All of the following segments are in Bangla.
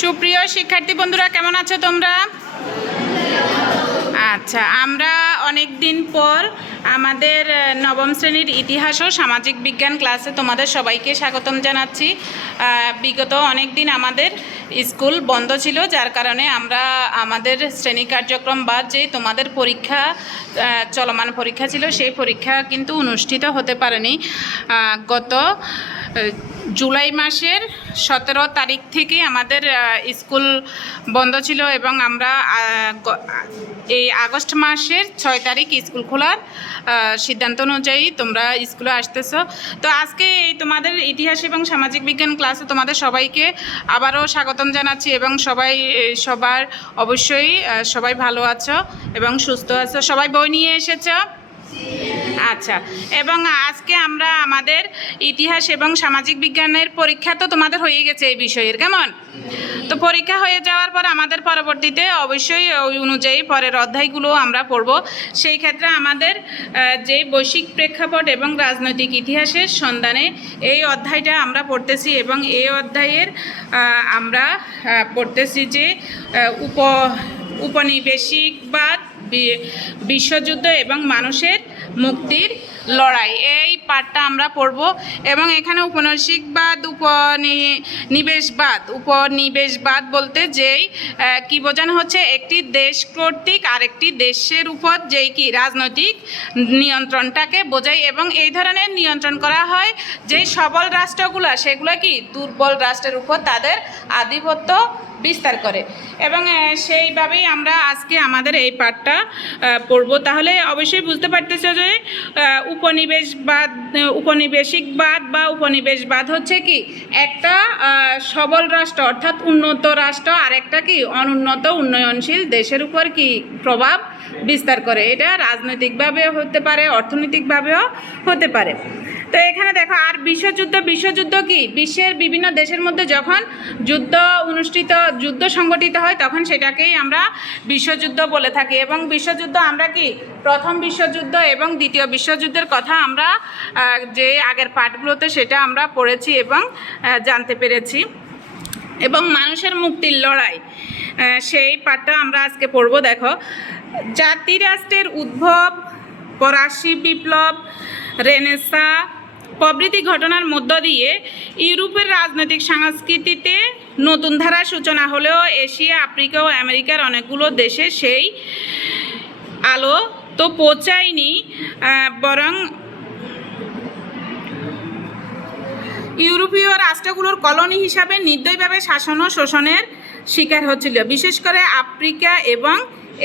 সুপ্রিয় শিক্ষার্থী বন্ধুরা, কেমন আছো তোমরা? আচ্ছা, আমরা অনেক দিন পর আমাদের নবম শ্রেণীর ইতিহাস ও সামাজিক বিজ্ঞান ক্লাসে তোমাদের সবাইকে স্বাগতম জানাচ্ছি। বিগত অনেক দিন আমাদের স্কুল বন্ধ ছিল, যার কারণে আমরা আমাদের শ্রেণী কার্যক্রম বা যে তোমাদের পরীক্ষা চলমান পরীক্ষা ছিল সেই পরীক্ষা কিন্তু অনুষ্ঠিত হতে পারেনি। গত জুলাই মাসের 17 তারিখ থেকে আমাদের স্কুল বন্ধ ছিল এবং আমরা এই আগস্ট মাসের 6 তারিখ স্কুল খোলার সিদ্ধান্ত অনুযায়ী তোমরা স্কুলে আসতেছো। তো আজকে এই তোমাদের ইতিহাস এবং সামাজিক বিজ্ঞান ক্লাসে তোমাদের সবাইকে আবারও স্বাগতম জানাচ্ছি এবং সবার অবশ্যই সবাই ভালো আছো এবং সুস্থ আছো। সবাই বই নিয়ে এসেছো? আচ্ছা, এবং আজকে আমরা আমাদের ইতিহাস এবং সামাজিক বিজ্ঞানের পরীক্ষা তো তোমাদের হয়ে গেছে এই বিষয়ের, কেমন? তো পরীক্ষা হয়ে যাওয়ার পর আমাদের পরবর্তীতে অবশ্যই ওই অনুযায়ী পরের অধ্যায়গুলো আমরা পড়ব। সেই ক্ষেত্রে আমাদের যে বৈশ্বিক প্রেক্ষাপট এবং রাজনৈতিক ইতিহাসের সন্ধানে এই অধ্যায়টা আমরা পড়তেছি এবং এই অধ্যায়ের আমরা পড়তেছি যে উপনিবেশিকবাদ, বিশ্বযুদ্ধ এবং মানুষের মুক্তির লড়াই, এই পাঠটা আমরা পড়ব। এবং এখানে উপনিবেশিকবাদ, উপনিবেশবাদ বলতে যেই কি বোঝানো হচ্ছে, একটি দেশ কর্তৃক আরেকটি দেশের উপর যেই কি রাজনৈতিক নিয়ন্ত্রণটাকে বোঝায় এবং এই ধরনের নিয়ন্ত্রণ করা হয় যেই সবল রাষ্ট্রগুলো সেগুলো কি দুর্বল রাষ্ট্রের উপর তাদের আধিপত্য বিস্তার করে। এবং সেইভাবেই আমরা আজকে আমাদের এই পাঠটা পড়ব। তাহলে অবশ্যই বুঝতে পারতেছ যে উপনিবেশিকবাদ বা উপনিবেশবাদ হচ্ছে কি একটা সবল রাষ্ট্র অর্থাৎ উন্নত রাষ্ট্র আর একটা কি অনুন্নত উন্নয়নশীল দেশের উপর কি প্রভাব বিস্তার করে। এটা রাজনৈতিকভাবেও হতে পারে, অর্থনৈতিকভাবেও হতে পারে। তো এখানে দেখো, আর বিশ্বযুদ্ধ কি বিশ্বের বিভিন্ন দেশের মধ্যে যখন যুদ্ধ সংগঠিত হয় তখন সেটাকেই আমরা বিশ্বযুদ্ধ বলে থাকি। এবং বিশ্বযুদ্ধ আমরা কি প্রথম বিশ্বযুদ্ধ এবং দ্বিতীয় বিশ্বযুদ্ধের কথা আমরা যে আগের পাঠগুলোতে সেটা আমরা পড়েছি এবং জানতে পেরেছি। এবং মানুষের মুক্তির লড়াই, সেই পাঠটা আমরা আজকে পড়ব। দেখো, জাতিরাষ্ট্রের উদ্ভব, ফরাসি বিপ্লব, রেনেসাঁ প্রভৃতি ঘটনার মধ্য দিয়ে ইউরোপের রাজনৈতিক সংস্কৃতিতে নতুন ধারার সূচনা হলেও এশিয়া, আফ্রিকা ও আমেরিকার অনেকগুলো দেশে সেই আলো তো পৌঁছায়নি, বরং ইউরোপীয় রাষ্ট্রগুলোর কলোনি হিসাবে নির্দয়ভাবে শাসন ও শোষণের শিকার হচ্ছিল, বিশেষ করে আফ্রিকা এবং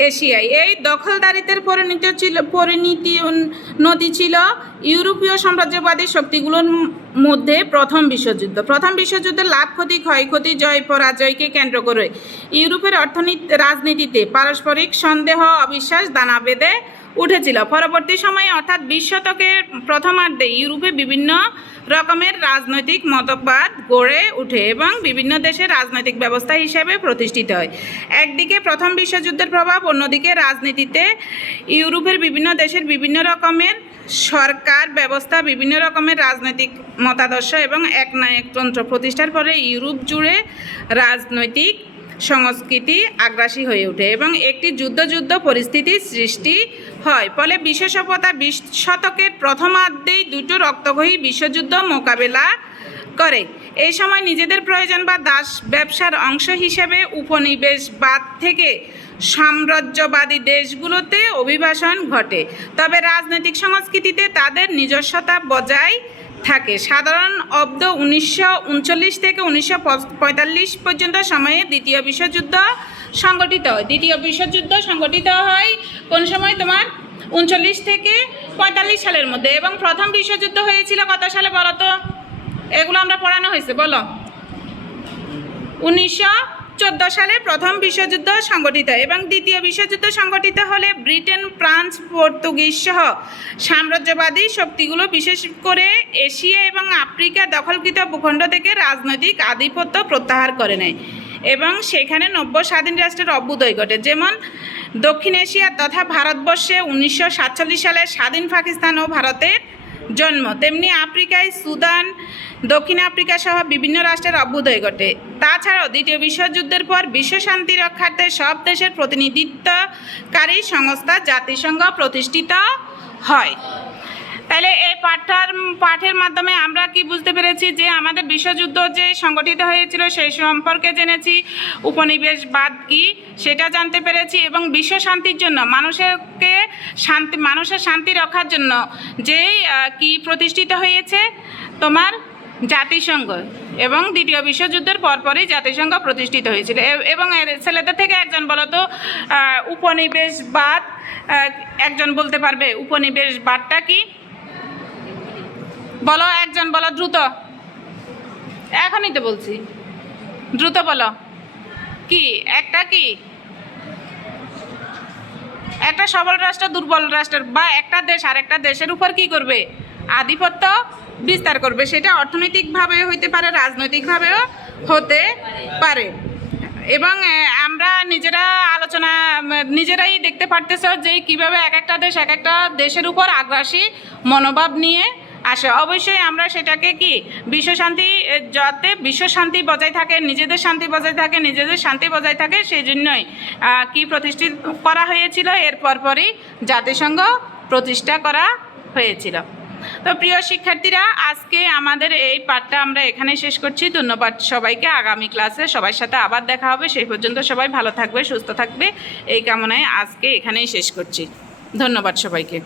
এশিয়ায়। এই দখলদারিত্বের পরিণতি ছিল ইউরোপীয় সাম্রাজ্যবাদী শক্তিগুলোর মধ্যে প্রথম বিশ্বযুদ্ধের লাভ ক্ষতি, ক্ষয়ক্ষতি, জয় পরাজয়কে কেন্দ্র করে ইউরোপের রাজনীতিতে পারস্পরিক সন্দেহ, অবিশ্বাস দানা বেঁধে উঠেছিল। পরবর্তী সময়ে অর্থাৎ 20 শতকের প্রথমার্ধে ইউরোপে বিভিন্ন রকমের রাজনৈতিক মতবাদ গড়ে ওঠে এবং বিভিন্ন দেশের রাজনৈতিক ব্যবস্থা হিসেবে প্রতিষ্ঠিত হয়। একদিকে প্রথম বিশ্বযুদ্ধের প্রভাব, অন্যদিকে রাজনীতিতে ইউরোপের বিভিন্ন দেশের বিভিন্ন রকমের সরকার ব্যবস্থা, বিভিন্ন রকমের রাজনৈতিক মতাদর্শ এবং একনায়কতন্ত্র প্রতিষ্ঠার পরে ইউরোপ জুড়ে রাজনৈতিক সংস্কৃতি আগ্রাসী হয়ে ওঠে এবং একটি যুদ্ধ পরিস্থিতির সৃষ্টি হয়। ফলে বিশ্ব সভ্যতা 20 শতকের প্রথমার্ধেই দুটো রক্তক্ষয়ী বিশ্বযুদ্ধ মোকাবেলা করে। এই সময় নিজেদের প্রয়োজন বা দাস ব্যবসার অংশ হিসেবে উপনিবেশবাদ থেকে সাম্রাজ্যবাদী দেশগুলোতে অভিবাসন ঘটে, তবে রাজনৈতিক সংস্কৃতিতে তাদের নিজস্বতা বজায় থাকে। সাধারণ অব্দ 1939 থেকে 1945 পর্যন্ত সময়ে দ্বিতীয় বিশ্বযুদ্ধ সংগঠিত হয়। কোন সময়? তোমার 39 থেকে 45 সালের মধ্যে। এবং প্রথম বিশ্বযুদ্ধ হয়েছিল কত সালে বলো তো? এগুলো আমরা পড়ানো হয়েছে, বলো। 1914 সালে প্রথম বিশ্বযুদ্ধ সংগঠিত এবং দ্বিতীয় বিশ্বযুদ্ধ সংগঠিত হলে ব্রিটেন, ফ্রান্স, পর্তুগিজ সহ সাম্রাজ্যবাদী শক্তিগুলো বিশেষ করে এশিয়া এবং আফ্রিকা দখলকৃত ভূখণ্ড থেকে রাজনৈতিক আধিপত্য প্রত্যাহার করে নেয় এবং সেখানে নব্য স্বাধীন রাষ্ট্রের অভ্যুদয় ঘটে। যেমন দক্ষিণ এশিয়া তথা ভারতবর্ষে 1947 সালে স্বাধীন পাকিস্তান ও ভারতের জন্ম, তেমনি আফ্রিকায় সুদান, দক্ষিণ আফ্রিকা সহ বিভিন্ন রাষ্ট্রের অভ্যুদয় ঘটে। তাছাড়াও দ্বিতীয় বিশ্বযুদ্ধের পর বিশ্ব শান্তি রক্ষার্থে সব দেশের প্রতিনিধিত্বকারী সংস্থা জাতিসংঘ প্রতিষ্ঠিত হয়। তাহলে এই পাঠের মাধ্যমে আমরা কি বুঝতে পেরেছি যে আমাদের বিশ্বযুদ্ধ যে সংগঠিত হয়েছিল সেই সম্পর্কে জেনেছি, উপনিবেশবাদ কি সেটা জানতে পেরেছি, এবং বিশ্ব শান্তির জন্য মানুষের শান্তি রক্ষার জন্য যেই কি প্রতিষ্ঠিত হয়েছে তোমার জাতিসংঘ, এবং দ্বিতীয় বিশ্বযুদ্ধের পরপরই জাতিসংঘ প্রতিষ্ঠিত হয়েছিল। এবং ছেলেদের থেকে একজন বলো তো উপনিবেশবাদ, একজন বলতে পারবে উপনিবেশবাদটা কি? বলো, একজন বলো দ্রুত, এখনই তো বলছি, দ্রুত বলো কি একটা কি একটা সবল রাষ্ট্র দুর্বল রাষ্ট্রের বা একটা দেশ আর একটা দেশের উপর কি করবে? আধিপত্য বিস্তার করবে। সেটা অর্থনৈতিকভাবে হইতে পারে, রাজনৈতিকভাবেও হতে পারে। এবং আমরা নিজেরাই দেখতে পারতেছ যে কীভাবে এক একটা দেশের উপর আগ্রাসী মনোভাব নিয়ে আসে। অবশ্যই আমরা সেটাকে কি যাতে বিশ্ব শান্তি বজায় থাকে, নিজেদের শান্তি বজায় থাকে সেই জন্যই কি প্রতিষ্ঠিত করা হয়েছিল, এর পরপরই জাতিসংঘ প্রতিষ্ঠা করা হয়েছিল। তো প্রিয় শিক্ষার্থীরা, আজকে আমাদের এই পাঠটা আমরা এখানে শেষ করছি। ধন্যবাদ সবাইকে। আগামী ক্লাসে সবার সাথে আবার দেখা হবে। সেই পর্যন্ত সবাই ভালো থাকবে, সুস্থ থাকবে, এই কামনায় আজকে এখানেই শেষ করছি। ধন্যবাদ সবাইকে।